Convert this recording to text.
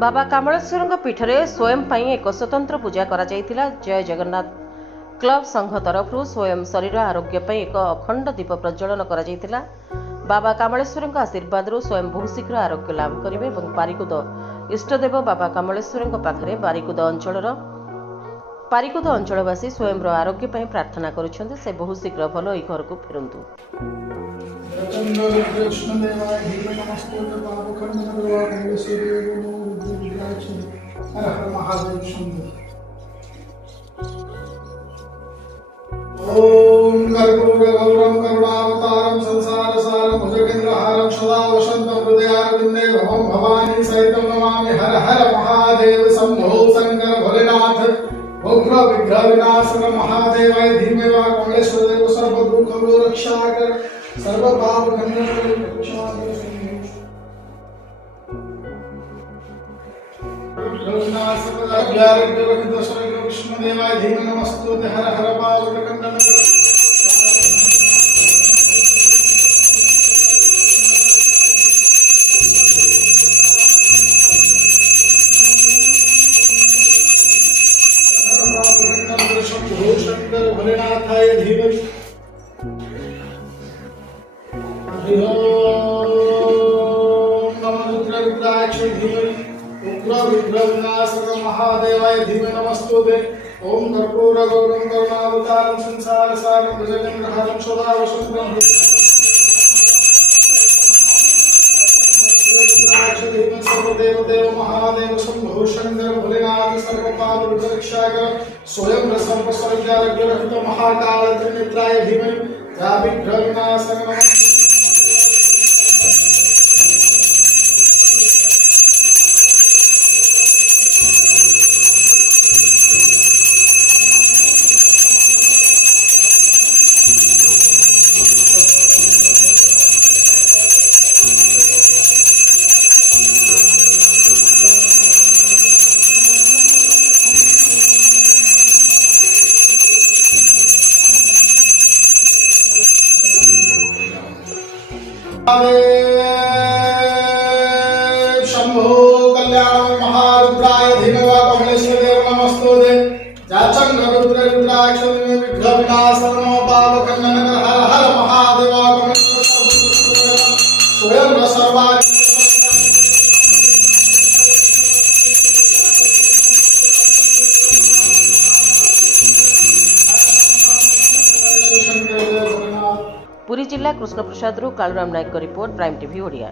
बाबा कामलेश्वर पीठरे स्वयं एक स्वतंत्र पूजा करा जायतिला। जय जगन्नाथ क्लब संघ तरफ स्वयं शरीर आरोग्य एक अखंड दीप प्रज्वलन करा जायतिला। बाबा कामलेश्वर आशीर्वाद स्वयं बहु शीघ्र आरोग्य लाभ करेंगे। पारिकुद इष्टदेव बाबा कामलेश्वर पाखे पारिकुद अंचलवासी स्वयं आरोग्य प्रार्थना करुछन्ते। से बहु शीघ्र भल होई घर को फेरंतु। ओम कर्पूरगौरं करुणावतारं संसारसारं भुजगेन्द्रहारं सदा वसन्तं हृदयारविन्दे भवं भवानी सहितं नमामि। हर हर महादेव शंभो शंकर भोलेनाथ उग्र विग्रह विनाशक महादेवाय धीमहि कमलेश्वर देव सर्व दुख रक्षाकर सर्व पाप खंडन विष्णु देवाय धीमहि नमस्तुते। हर हर पाप खंडन शंभो शंकर भोलेनाथाय धीमहि। महादेवाय धीमहि नमस्तुते। ओम कर्पूरगौरं करुणावतारं संसारसारं भुजगेन्द्रहारं सदा वसन्तं सर्वदेव महादेव शंभो शंकर भोलेनाथ सर्व पाप रक्षाकर स्वयं सर्व सर्वज्ञ रहित महाकाल त्रिनेत्राय धीमहि। विघ्न विनाशक शंभो कल्याण महारुद्राय धीमहि कमलेश्वर देव नमस्तुते। जाचंद्र रुद्र रुद्राक्ष विघ्न विनाशक पाप खंडन हर हर महादेव कमलेश्वर स्वयं सर्वाय पुरी जिला कृष्ण प्रसाद कालुराम नायक रिपोर्ट प्राइम टीवी ओडिया।